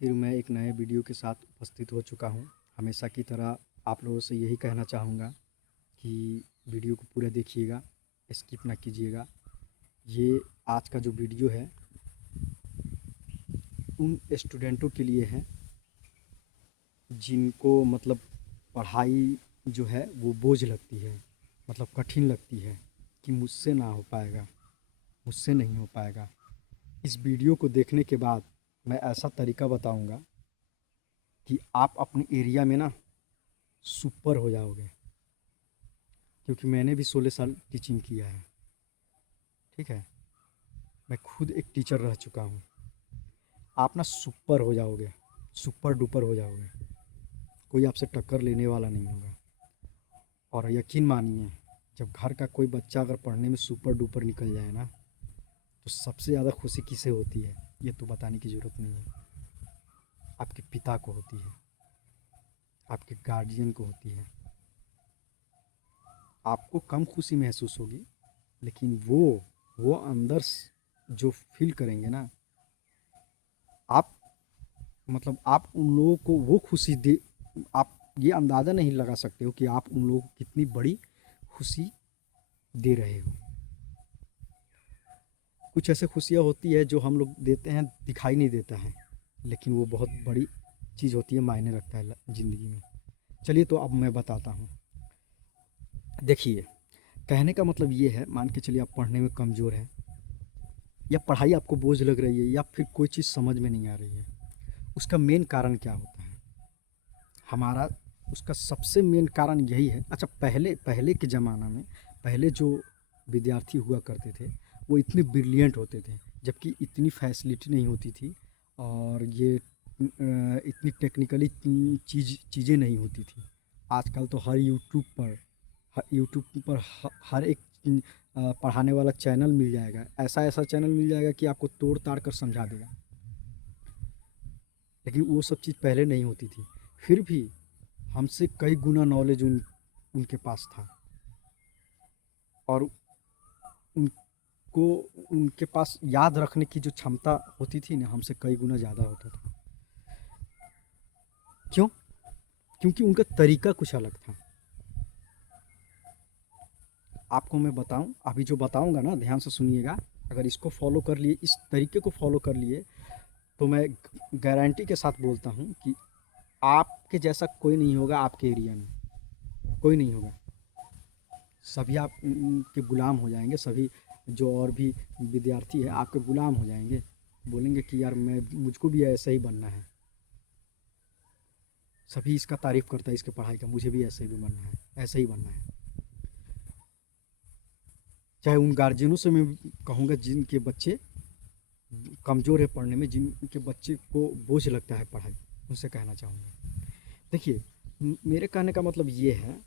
फिर मैं एक नए वीडियो के साथ उपस्थित हो चुका हूँ। हमेशा की तरह आप लोगों से यही कहना चाहूँगा कि वीडियो को पूरा देखिएगा, स्किप ना कीजिएगा। ये आज का जो वीडियो है उन स्टूडेंटों के लिए है जिनको मतलब पढ़ाई जो है वो बोझ लगती है, मतलब कठिन लगती है कि मुझसे ना हो पाएगा, मुझसे नहीं हो पाएगा। इस वीडियो को देखने के बाद मैं ऐसा तरीका बताऊँगा कि आप अपने एरिया में ना सुपर हो जाओगे, क्योंकि मैंने भी 16 साल टीचिंग किया है। ठीक है, मैं खुद एक टीचर रह चुका हूँ। आप ना सुपर हो जाओगे, सुपर डुपर हो जाओगे, कोई आपसे टक्कर लेने वाला नहीं होगा। और यकीन मानिए, जब घर का कोई बच्चा अगर पढ़ने में सुपर डुपर निकल जाए ना, तो सबसे ज़्यादा खुशी किसे होती है ये तो बताने की ज़रूरत नहीं है। आपके पिता को होती है, आपके गार्जियन को होती है। आपको कम खुशी महसूस होगी, लेकिन वो अंदर जो फील करेंगे ना, आप मतलब आप उन लोगों को वो खुशी दे, आप ये अंदाज़ा नहीं लगा सकते हो कि आप उन लोगों को कितनी बड़ी खुशी दे रहे हो। कुछ ऐसे खुशियाँ होती है जो हम लोग देते हैं, दिखाई नहीं देता है, लेकिन वो बहुत बड़ी चीज़ होती है, मायने रखता है ज़िंदगी में। चलिए तो अब मैं बताता हूँ। देखिए, कहने का मतलब ये है, मान के चलिए आप पढ़ने में कमज़ोर हैं, या पढ़ाई आपको बोझ लग रही है, या फिर कोई चीज़ समझ में नहीं आ रही है। उसका मेन कारण क्या होता है हमारा? उसका सबसे मेन कारण यही है। अच्छा, पहले पहले के ज़माना में, पहले जो विद्यार्थी हुआ करते थे वो इतने ब्रिलियंट होते थे, जबकि इतनी फैसिलिटी नहीं होती थी, और ये इतनी टेक्निकली चीज़ें नहीं होती थी। आजकल तो हर यूट्यूब पर हर एक पढ़ाने वाला चैनल मिल जाएगा। ऐसा ऐसा चैनल मिल जाएगा कि आपको तोड़ ताड़ कर समझा देगा। लेकिन वो सब चीज़ पहले नहीं होती थी। फिर भी हमसे कई गुना नॉलेज उनके पास था, और उनको उनके पास याद रखने की जो क्षमता होती थी ना, हमसे कई गुना ज़्यादा होता था। क्यों? क्योंकि उनका तरीका कुछ अलग था। आपको मैं बताऊं, अभी जो बताऊंगा ना, ध्यान से सुनिएगा। अगर इसको फॉलो कर लिए, इस तरीके को फॉलो कर लिए, तो मैं गारंटी के साथ बोलता हूं कि आपके जैसा कोई नहीं होगा आपके एरिया में, कोई नहीं होगा। सभी आप के गुलाम हो जाएंगे। सभी जो और भी विद्यार्थी है आपके गुलाम हो जाएंगे, बोलेंगे कि यार मैं मुझको भी ऐसा ही बनना है। सभी इसका तारीफ़ करता है, इसके पढ़ाई का, मुझे भी ऐसे ही बनना है, ऐसे ही बनना है। चाहे उन गार्जियनों से मैं कहूँगा जिनके बच्चे कमज़ोर है पढ़ने में, जिनके बच्चे को बोझ लगता है पढ़ाई, उनसे कहना चाहूँगा। देखिए, मेरे कहने का मतलब ये है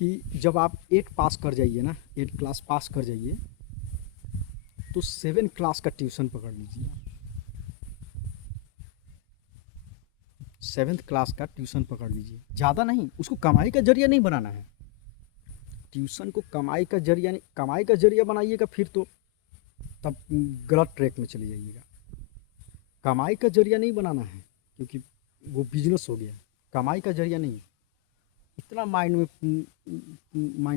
कि जब आप 8 पास कर जाइए ना, 8 क्लास पास कर जाइए, तो 7 क्लास का ट्यूशन पकड़ लीजिए आप। 7th क्लास का ट्यूशन पकड़ लीजिए, ज़्यादा नहीं। उसको कमाई का जरिया नहीं बनाना है। ट्यूशन को कमाई का जरिया नहीं, कमाई का जरिया बनाइएगा फिर तो तब गलत ट्रैक में चले जाइएगा। कमाई का जरिया नहीं बनाना है, क्योंकि वो बिजनेस हो गया। कमाई का जरिया नहीं। इतना माइंड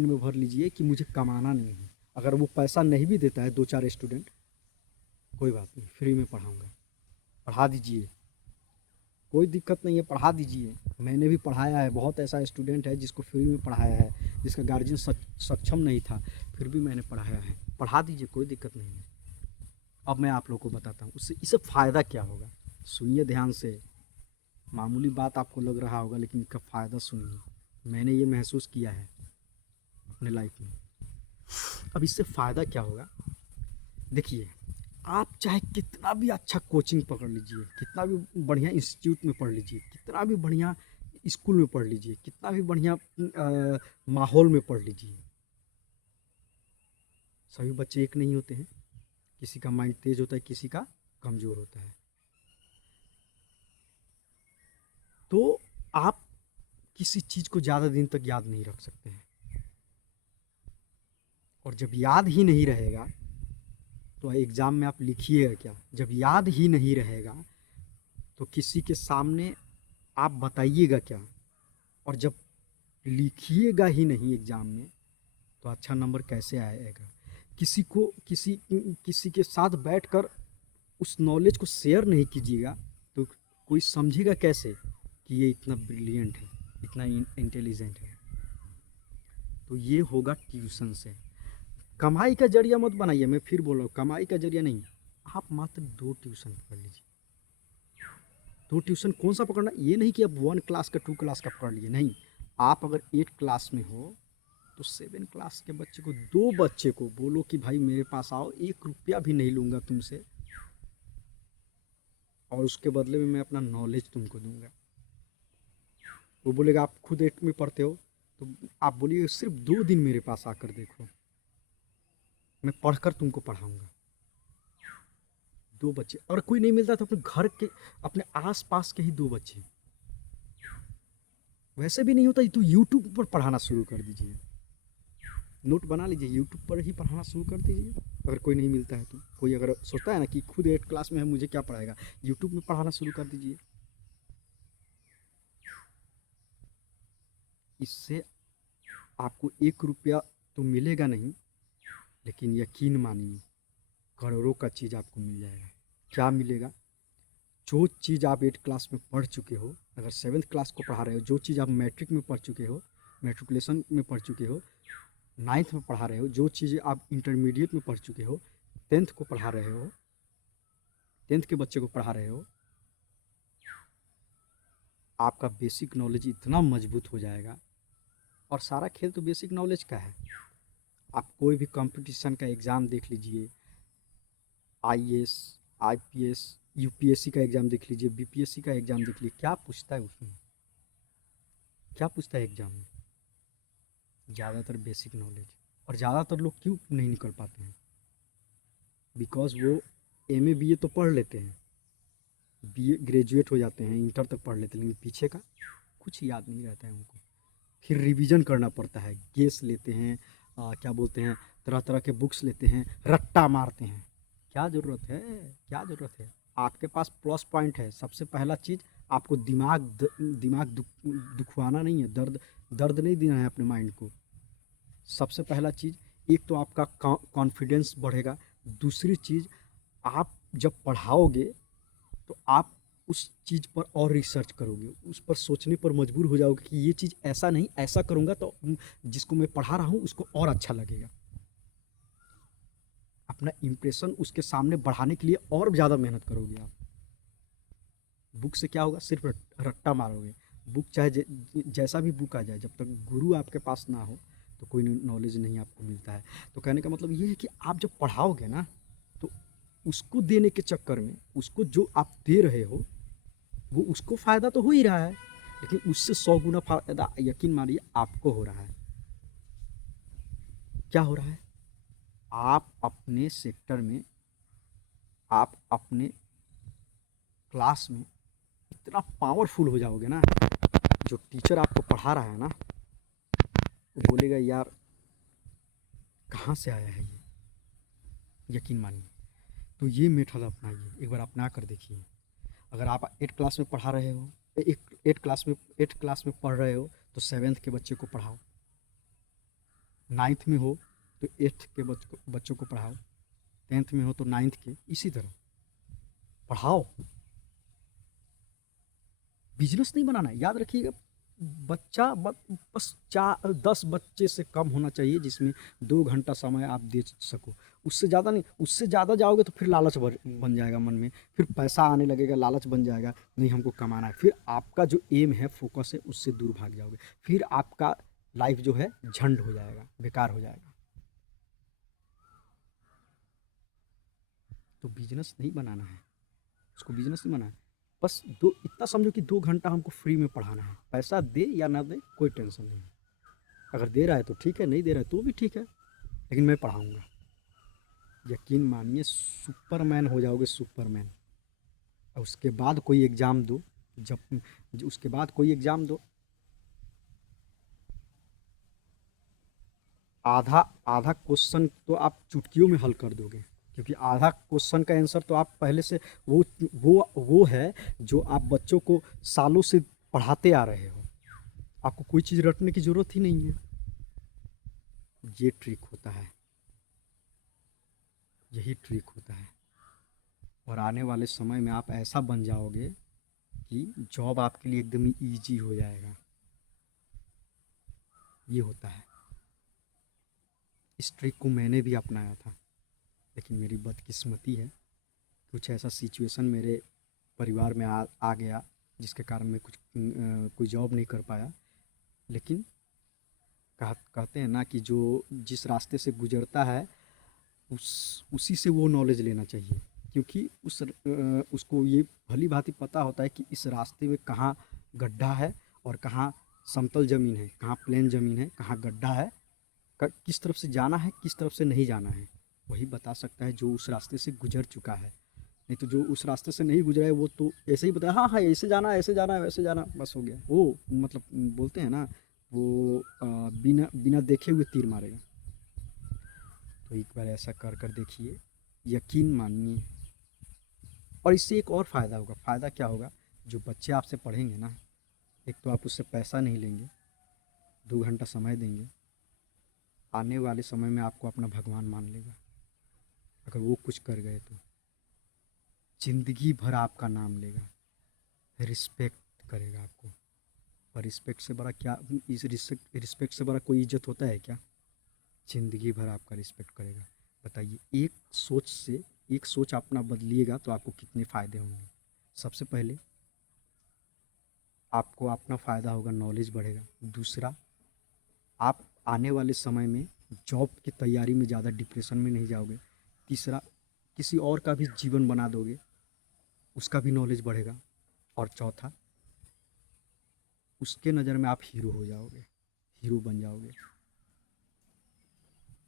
में भर लीजिए कि मुझे कमाना नहीं है। अगर वो पैसा नहीं भी देता है, 2-4 स्टूडेंट, कोई बात नहीं, फ्री में पढ़ाऊँगा। पढ़ा दीजिए, कोई दिक्कत नहीं है, पढ़ा दीजिए। मैंने भी पढ़ाया है, बहुत ऐसा स्टूडेंट है जिसको फ्री में पढ़ाया है, जिसका गार्जियन सक्षम नहीं था, फिर भी मैंने पढ़ाया है। पढ़ा दीजिए, कोई दिक्कत नहीं है। अब मैं आप लोगों को बताता हूँ उससे इससे फ़ायदा क्या होगा। सुनिए ध्यान से। मामूली बात आपको लग रहा होगा, लेकिन इसका फ़ायदा सुनिए। मैंने ये महसूस किया है अपने लाइफ में। अब इससे फ़ायदा क्या होगा, देखिए। आप चाहे कितना भी अच्छा कोचिंग पकड़ लीजिए, कितना भी बढ़िया इंस्टीट्यूट में पढ़ लीजिए, कितना भी बढ़िया स्कूल में पढ़ लीजिए, कितना भी बढ़िया माहौल में पढ़ लीजिए, सभी बच्चे एक नहीं होते हैं। किसी का माइंड तेज होता है, किसी का कमज़ोर होता है। तो आप किसी चीज़ को ज़्यादा दिन तक याद नहीं रख सकते हैं, और जब याद ही नहीं रहेगा तो एग्ज़ाम में आप लिखिएगा क्या? जब याद ही नहीं रहेगा तो किसी के सामने आप बताइएगा क्या, और जब लिखिएगा ही नहीं एग्ज़ाम में तो अच्छा नंबर कैसे आएगा। किसी को किसी के साथ बैठकर उस नॉलेज को शेयर नहीं कीजिएगा तो कोई समझेगा कैसे कि ये इतना ब्रिलियंट है, इतना इंटेलिजेंट है। तो ये होगा ट्यूशन से। कमाई का जरिया मत बनाइए, मैं फिर बोल रहा हूँ कमाई का जरिया नहीं। आप मात्र 2 ट्यूशन पकड़ लीजिए। 2 ट्यूशन कौन सा पकड़ना, ये नहीं कि आप 1 क्लास का 2 क्लास का पकड़ लिए, नहीं। आप अगर 8 क्लास में हो तो 7 क्लास के बच्चे को, 2 बच्चे को बोलो कि भाई मेरे पास आओ, 1 रुपया भी नहीं लूँगा तुमसे, और उसके बदले में मैं अपना नॉलेज तुमको दूंगा। वो बोलेगा आप खुद 8 में पढ़ते हो, तो आप बोलिए सिर्फ 2 दिन मेरे पास आकर देखो, मैं पढ़कर तुमको पढ़ाऊंगा। 2 बच्चे, अगर कोई नहीं मिलता तो अपने घर के, अपने आस पास के ही 2 बच्चे, वैसे भी नहीं होता तो यूट्यूब पर पढ़ाना शुरू कर दीजिए। नोट बना लीजिए, यूट्यूब पर ही पढ़ाना शुरू कर दीजिए। अगर कोई नहीं मिलता है तो, कोई अगर सोचता है ना कि खुद 8 क्लास में है मुझे क्या पढ़ाएगा, यूट्यूब में पढ़ाना शुरू कर दीजिए। इससे आपको 1 रुपया तो मिलेगा नहीं, लेकिन यकीन मानिए करोड़ों का चीज़ आपको मिल जाएगा। क्या मिलेगा, जो चीज़ आप 8 क्लास में पढ़ चुके हो, अगर 7th क्लास को पढ़ा रहे हो, जो चीज़ आप मैट्रिक में पढ़ चुके हो, मैट्रिकुलेशन में पढ़ चुके हो, 9th में पढ़ा रहे हो, जो चीज़ें आप इंटरमीडिएट में पढ़ चुके हो, 10th को पढ़ा रहे हो, 10th के बच्चे को पढ़ा रहे हो, आपका बेसिक नॉलेज इतना मजबूत हो जाएगा। और सारा खेल तो बेसिक नॉलेज का है। आप कोई भी कंपटीशन का एग्ज़ाम देख लीजिए, आईएएस, आईपीएस, यूपीएससी का एग्ज़ाम देख लीजिए, बीपीएससी का एग्ज़ाम देख लीजिए, क्या पूछता है उसमें, क्या पूछता है एग्ज़ाम में, ज़्यादातर बेसिक नॉलेज। और ज़्यादातर लोग क्यों नहीं निकल पाते हैं, बिकॉज़ वो एमए बीए तो पढ़ लेते हैं, बीए ग्रेजुएट हो जाते हैं, इंटर तक पढ़ लेते हैं, लेकिन पीछे का कुछ याद नहीं रहता है उनको। फिर रिवीजन करना पड़ता है, गेस लेते हैं, क्या बोलते हैं, तरह तरह के बुक्स लेते हैं, रट्टा मारते हैं। क्या ज़रूरत है, क्या ज़रूरत है। आपके पास प्लस पॉइंट है। सबसे पहला चीज़, आपको दिमाग दुखवाना नहीं है, दर्द नहीं देना है अपने माइंड को। सबसे पहला चीज़, एक तो आपका कॉन्फिडेंस बढ़ेगा। दूसरी चीज़, आप जब पढ़ाओगे तो आप उस चीज़ पर और रिसर्च करोगे, उस पर सोचने पर मजबूर हो जाओगे कि ये चीज़ ऐसा नहीं, ऐसा करूँगा तो जिसको मैं पढ़ा रहा हूँ उसको और अच्छा लगेगा। अपना इम्प्रेशन उसके सामने बढ़ाने के लिए और ज़्यादा मेहनत करोगे आप। बुक से क्या होगा, सिर्फ रट्टा मारोगे। बुक चाहे जैसा भी बुक आ जाए, जब तक गुरु आपके पास ना हो तो कोई नॉलेज नहीं आपको मिलता है। तो कहने का मतलब ये है कि आप जब पढ़ाओगे ना, तो उसको देने के चक्कर में, उसको जो आप दे रहे हो वो उसको फ़ायदा तो हो ही रहा है, लेकिन उससे 100 गुना फ़ायदा यकीन मानिए आपको हो रहा है। क्या हो रहा है, आप अपने सेक्टर में, आप अपने क्लास में इतना पावरफुल हो जाओगे ना, जो टीचर आपको पढ़ा रहा है ना वो बोलेगा यार कहाँ से आया है ये, यकीन मानिए। तो ये मेथड अपनाइए, एक बार अपना कर देखिए। अगर आप 8 क्लास में पढ़ा रहे हो, 8 क्लास में पढ़ रहे हो तो 7th के बच्चे को पढ़ाओ, 9th में हो तो 8th के बच्चों को पढ़ाओ, 10th में हो तो 9th के, इसी तरह पढ़ाओ। बिजनेस नहीं बनाना है, याद रखिएगा। बच्चा बस 10 बच्चे से कम होना चाहिए जिसमें 2 घंटा समय आप दे सको, उससे ज़्यादा नहीं। उससे ज़्यादा जाओगे तो फिर लालच बन जाएगा मन में, फिर पैसा आने लगेगा, लालच बन जाएगा, नहीं हमको कमाना है। फिर आपका जो एम है, फोकस है, उससे दूर भाग जाओगे, फिर आपका लाइफ जो है झंड हो जाएगा, बेकार हो जाएगा। तो बिजनेस नहीं बनाना है, उसको बिजनेस नहीं बनाना है। बस इतना समझो कि 2 घंटा हमको फ्री में पढ़ाना है, पैसा दे या ना दे कोई टेंशन नहीं है। अगर दे रहा है तो ठीक है, नहीं दे रहा है तो भी ठीक है, लेकिन मैं पढ़ाऊँगा। यकीन मानिए सुपरमैन हो जाओगे, सुपरमैन। और उसके बाद कोई एग्ज़ाम दो, जब उसके बाद कोई एग्ज़ाम दो, आधा आधा क्वेश्चन तो आप चुटकियों में हल कर दोगे क्योंकि आधा क्वेश्चन का आंसर तो आप पहले से वो है जो आप बच्चों को सालों से पढ़ाते आ रहे हो। आपको कोई चीज़ रटने की ज़रूरत ही नहीं है। ये ट्रिक होता है, यही ट्रिक होता है। और आने वाले समय में आप ऐसा बन जाओगे कि जॉब आपके लिए एकदम ही ईजी हो जाएगा। ये होता है। इस ट्रिक को मैंने भी अपनाया था, लेकिन मेरी बदकिस्मती है, कुछ ऐसा सिचुएशन मेरे परिवार में आ गया जिसके कारण मैं कोई जॉब नहीं कर पाया। लेकिन कहते हैं ना कि जो जिस रास्ते से गुजरता है उसी से वो नॉलेज लेना चाहिए, क्योंकि उसको ये भली भांति पता होता है कि इस रास्ते में कहाँ गड्ढा है और कहाँ समतल ज़मीन है, कहाँ प्लेन ज़मीन है, कहाँ गड्ढा है, किस तरफ से जाना है, किस तरफ से नहीं जाना है। वही बता सकता है जो उस रास्ते से गुजर चुका है। नहीं तो जो उस रास्ते से नहीं गुजरा है वो तो ऐसे ही बताया, हाँ हाँ ऐसे जाना है, ऐसे जाना है, वैसे जाना, बस हो गया। वो मतलब बोलते हैं ना, वो बिना बिना देखे हुए तीर मारेगा। तो एक बार ऐसा कर कर देखिए, यकीन मानिए। और इससे एक और फ़ायदा होगा। फ़ायदा क्या होगा? जो बच्चे आपसे पढ़ेंगे ना, एक तो आप उससे पैसा नहीं लेंगे, 2 घंटा समय देंगे, आने वाले समय में आपको अपना भगवान मान लेगा अगर वो कुछ कर गए तो। ज़िंदगी भर आपका नाम लेगा, रिस्पेक्ट करेगा आपको। और रिस्पेक्ट से बड़ा क्या, इस रिस्पेक्ट से बड़ा कोई इज्जत होता है क्या? ज़िंदगी भर आपका रिस्पेक्ट करेगा। बताइए, एक सोच अपना बदलिएगा तो आपको कितने फ़ायदे होंगे। सबसे पहले आपको अपना फ़ायदा होगा, नॉलेज बढ़ेगा। दूसरा, आप आने वाले समय में जॉब की तैयारी में ज़्यादा डिप्रेशन में नहीं जाओगे। तीसरा, किसी और का भी जीवन बना दोगे, उसका भी नॉलेज बढ़ेगा। और चौथा, उसके नज़र में आप हीरो हो जाओगे, हीरो बन जाओगे।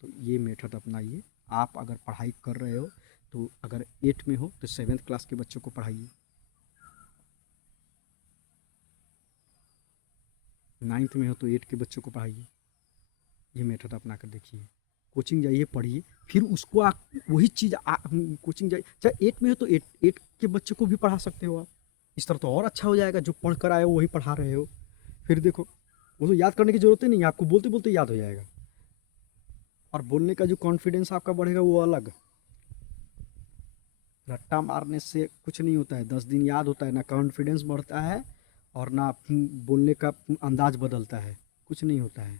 तो ये मेथड अपनाइए। आप अगर पढ़ाई कर रहे हो तो अगर 8 में हो तो 7th क्लास के बच्चों को पढ़ाइए, 9th में हो तो 8 के बच्चों को पढ़ाइए। ये मेथड अपना कर देखिए। कोचिंग जाइए, पढ़िए, फिर उसको आप वही चीज़ कोचिंग जाइए, चाहे 8 में हो तो 8 के बच्चों को भी पढ़ा सकते हो आप। इस तरह तो और अच्छा हो जाएगा, जो पढ़ कर आए हो वही पढ़ा रहे हो। फिर देखो, वो तो याद करने की ज़रूरत ही नहीं है, आपको बोलते बोलते याद हो जाएगा। और बोलने का जो कॉन्फिडेंस आपका बढ़ेगा वो अलग। रट्टा मारने से कुछ नहीं होता है, 10 दिन याद होता है, ना कॉन्फिडेंस बढ़ता है और ना बोलने का अंदाज बदलता है। कुछ नहीं होता है,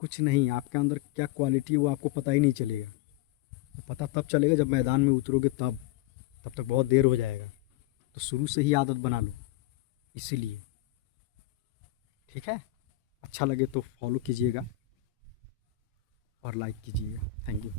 कुछ नहीं। आपके अंदर क्या क्वालिटी है वो आपको पता ही नहीं चलेगा। तो पता तब चलेगा जब मैदान में उतरोगे, तब तक बहुत देर हो जाएगा। तो शुरू से ही आदत बना लो, इसीलिए। ठीक है, अच्छा लगे तो फॉलो कीजिएगा और लाइक कीजिएगा। Thank you.